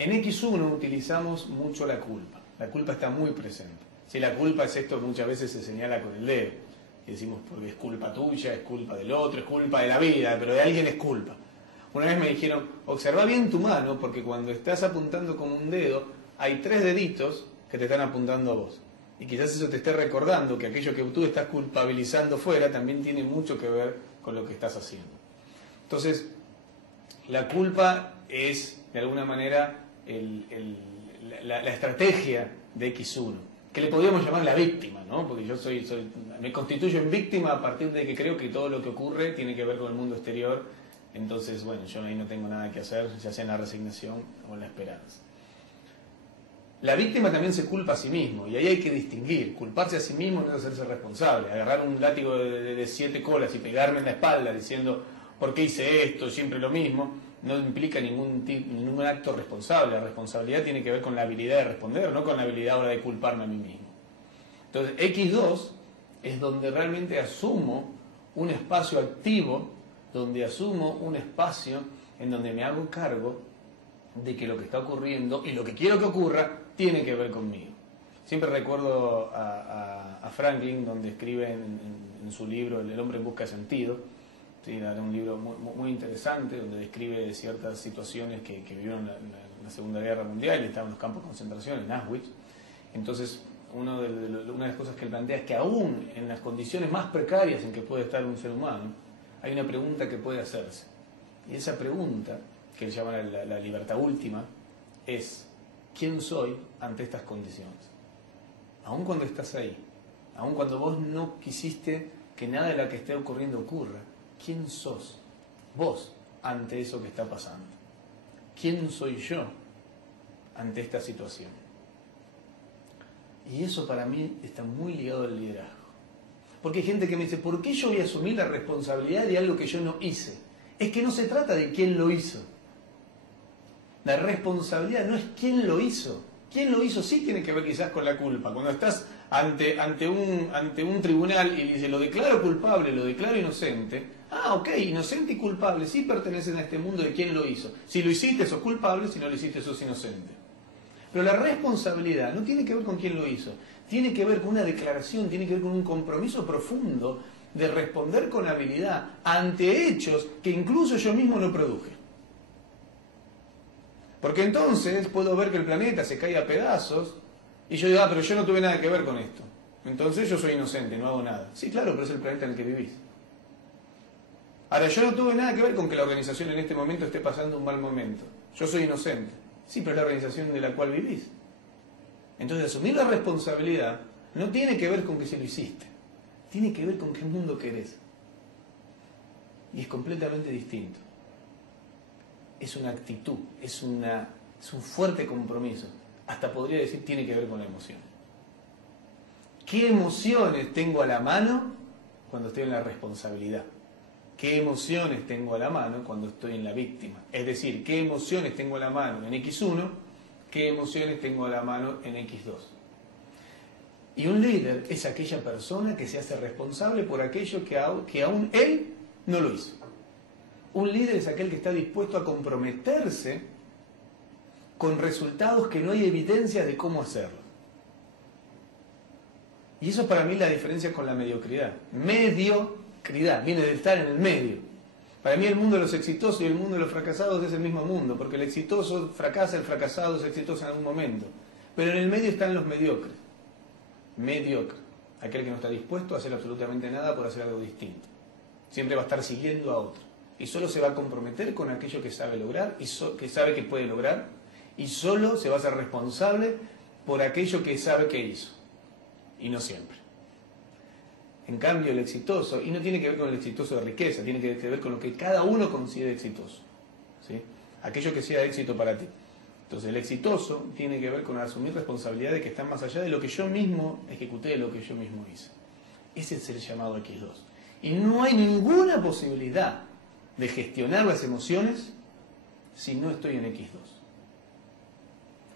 En X1 utilizamos mucho la culpa. La culpa está muy presente. Si la culpa es esto, muchas veces se señala con el dedo. Y decimos, porque es culpa tuya, es culpa del otro, es culpa de la vida, pero de alguien es culpa. Una vez me dijeron, observa bien tu mano, porque cuando estás apuntando con un dedo, hay 3 deditos que te están apuntando a vos. Y quizás eso te esté recordando que aquello que tú estás culpabilizando fuera también tiene mucho que ver con lo que estás haciendo. Entonces, la culpa es, de alguna manera, la estrategia de X1, que le podríamos llamar la víctima, ¿no? Porque yo me constituyo en víctima a partir de que creo que todo lo que ocurre tiene que ver con el mundo exterior. Entonces, bueno, yo ahí no tengo nada que hacer, ya sea en la resignación o en la esperanza. La víctima también se culpa a sí mismo, y ahí hay que distinguir. Culparse a sí mismo no es hacerse responsable. Agarrar un látigo de 7 colas y pegarme en la espalda diciendo, ¿por qué hice esto? Siempre lo mismo, no implica ningún acto responsable. La responsabilidad tiene que ver con la habilidad de responder, no con la habilidad ahora de culparme a mí mismo. Entonces, X2 es donde realmente asumo un espacio activo, donde asumo un espacio en donde me hago cargo de que lo que está ocurriendo y lo que quiero que ocurra tiene que ver conmigo. Siempre recuerdo a Franklin, donde escribe en su libro El hombre en busca de sentido. Sí, era un libro muy interesante, donde describe ciertas situaciones que vivieron en la Segunda Guerra Mundial, y estaban en los campos de concentración, en Auschwitz. Entonces, una de las cosas que él plantea es que aún en las condiciones más precarias en que puede estar un ser humano, hay una pregunta que puede hacerse. Y esa pregunta, que él llama la libertad última, es: ¿quién soy ante estas condiciones? Aun cuando estás ahí, aun cuando vos no quisiste que nada de lo que esté ocurriendo ocurra, ¿quién sos vos ante eso que está pasando? ¿Quién soy yo ante esta situación? Y eso para mí está muy ligado al liderazgo. Porque hay gente que me dice, ¿por qué yo voy a asumir la responsabilidad de algo que yo no hice? Es que no se trata de quién lo hizo. La responsabilidad no es quién lo hizo. Quién lo hizo sí tiene que ver quizás con la culpa. Cuando estás ante un tribunal y dice, lo declaro culpable, lo declaro inocente. Ah, ok, inocente y culpable sí pertenecen a este mundo de quién lo hizo. Si lo hiciste, sos culpable; si no lo hiciste, sos inocente. Pero la responsabilidad no tiene que ver con quién lo hizo. Tiene que ver con una declaración, tiene que ver con un compromiso profundo de responder con habilidad ante hechos que incluso yo mismo no produje. Porque entonces puedo ver que el planeta se cae a pedazos y yo digo, pero yo no tuve nada que ver con esto. Entonces yo soy inocente, no hago nada. Sí, claro, pero es el planeta en el que vivís. Ahora, yo no tuve nada que ver con que la organización en este momento esté pasando un mal momento. Yo soy inocente. Sí, pero es la organización de la cual vivís. Entonces, asumir la responsabilidad no tiene que ver con que se lo hiciste. Tiene que ver con qué mundo querés. Y es completamente distinto. Es una actitud, es un fuerte compromiso. Hasta podría decir, tiene que ver con la emoción. ¿Qué emociones tengo a la mano cuando estoy en la responsabilidad? ¿Qué emociones tengo a la mano cuando estoy en la víctima? Es decir, ¿qué emociones tengo a la mano en X1? ¿Qué emociones tengo a la mano en X2? Y un líder es aquella persona que se hace responsable por aquello que aún él no lo hizo. Un líder es aquel que está dispuesto a comprometerse con resultados que no hay evidencia de cómo hacerlo. Y eso para mí es la diferencia con la mediocridad. Mediocridad viene de estar en el medio. Para mí el mundo de los exitosos y el mundo de los fracasados es el mismo mundo, porque el exitoso fracasa, el fracasado es exitoso en algún momento. Pero en el medio están los mediocres. Mediocre, aquel que no está dispuesto a hacer absolutamente nada por hacer algo distinto. Siempre va a estar siguiendo a otro. Y solo se va a comprometer con aquello que sabe lograr, y que sabe que puede lograr, y solo se va a hacer responsable por aquello que sabe que hizo. Y no siempre. En cambio, el exitoso, y no tiene que ver con el exitoso de riqueza, tiene que ver con lo que cada uno considera exitoso, ¿sí? Aquello que sea éxito para ti. Entonces, el exitoso tiene que ver con asumir responsabilidades que están más allá de lo que yo mismo ejecuté, de lo que yo mismo hice. Ese es el llamado X2. Y no hay ninguna posibilidad de gestionar las emociones si no estoy en X2.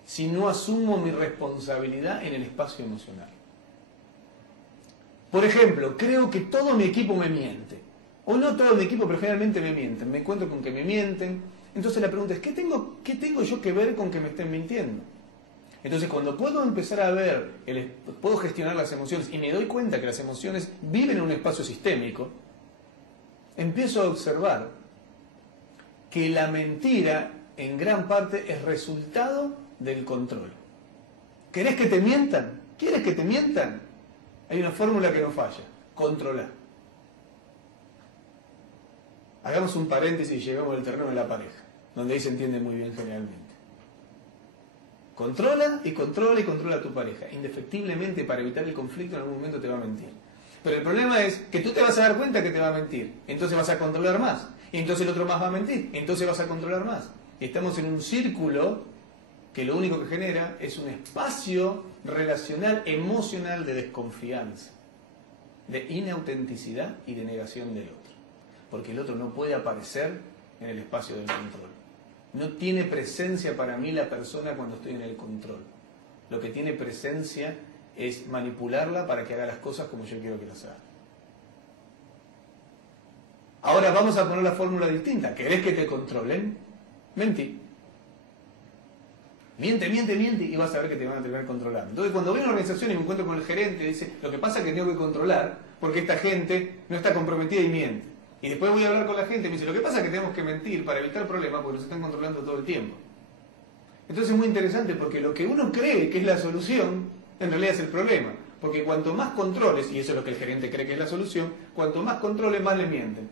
Si no asumo mi responsabilidad en el espacio emocional. Por ejemplo, creo que todo mi equipo me miente. O no todo mi equipo, pero generalmente me mienten. Me encuentro con que me mienten, Entonces la pregunta es, ¿qué tengo yo que ver con que me estén mintiendo? Entonces cuando puedo empezar a ver, puedo gestionar las emociones y me doy cuenta que las emociones viven en un espacio sistémico, empiezo a observar que la mentira en gran parte es resultado del control. ¿Querés que te mientan? ¿Quieres que te mientan? Hay una fórmula que no falla: controlar. Hagamos un paréntesis y lleguemos al terreno de la pareja, donde ahí se entiende muy bien generalmente. Controla y controla y controla a tu pareja. Indefectiblemente, para evitar el conflicto, en algún momento te va a mentir. Pero el problema es que tú te vas a dar cuenta que te va a mentir. Entonces vas a controlar más. Y entonces el otro más va a mentir. Entonces vas a controlar más. Estamos en un círculo que lo único que genera es un espacio relacional, emocional de desconfianza, de inautenticidad y de negación del otro. Porque el otro no puede aparecer en el espacio del control. No tiene presencia para mí la persona cuando estoy en el control. Lo que tiene presencia es manipularla para que haga las cosas como yo quiero que las haga. Ahora vamos a poner la fórmula distinta. ¿Querés que te controlen? Mentí. Miente, miente, miente y vas a ver que te van a terminar controlando. Entonces cuando voy a una organización y me encuentro con el gerente, dice, lo que pasa es que tengo que controlar porque esta gente no está comprometida y miente. Y después voy a hablar con la gente y me dice, lo que pasa es que tenemos que mentir para evitar problemas porque nos están controlando todo el tiempo. Entonces es muy interesante porque lo que uno cree que es la solución, en realidad es el problema. Porque cuanto más controles, y eso es lo que el gerente cree que es la solución, cuanto más controles, más le mienten.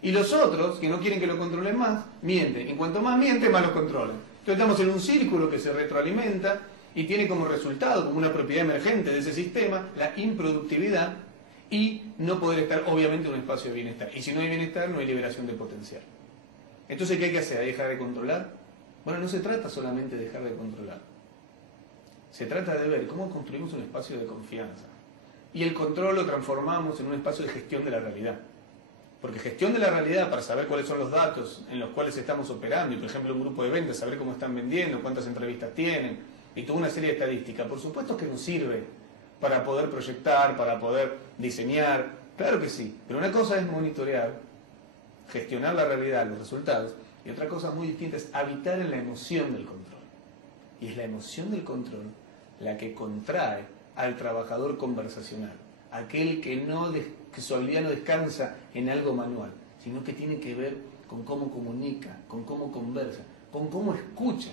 Y los otros, que no quieren que lo controlen más, mienten. Y cuanto más mienten, más los controlan. Entonces estamos en un círculo que se retroalimenta y tiene como resultado, como una propiedad emergente de ese sistema, la improductividad y no poder estar, obviamente, en un espacio de bienestar. Y si no hay bienestar, no hay liberación de potencial. Entonces, ¿qué hay que hacer? ¿Hay que dejar de controlar? Bueno, no se trata solamente de dejar de controlar. Se trata de ver cómo construimos un espacio de confianza. Y el control lo transformamos en un espacio de gestión de la realidad. Porque gestión de la realidad, para saber cuáles son los datos en los cuales estamos operando, y por ejemplo un grupo de ventas, saber cómo están vendiendo, cuántas entrevistas tienen, y toda una serie de estadísticas, por supuesto que nos sirve para poder proyectar, para poder diseñar, claro que sí, pero una cosa es monitorear, gestionar la realidad, los resultados, y otra cosa muy distinta es habitar en la emoción del control. Y es la emoción del control la que contrae al trabajador conversacional, aquel que su habilidad no descansa en algo manual, sino que tiene que ver con cómo comunica, con cómo conversa, con cómo escucha.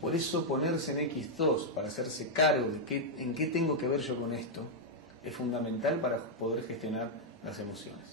Por eso ponerse en X2 para hacerse cargo de en qué tengo que ver yo con esto es fundamental para poder gestionar las emociones.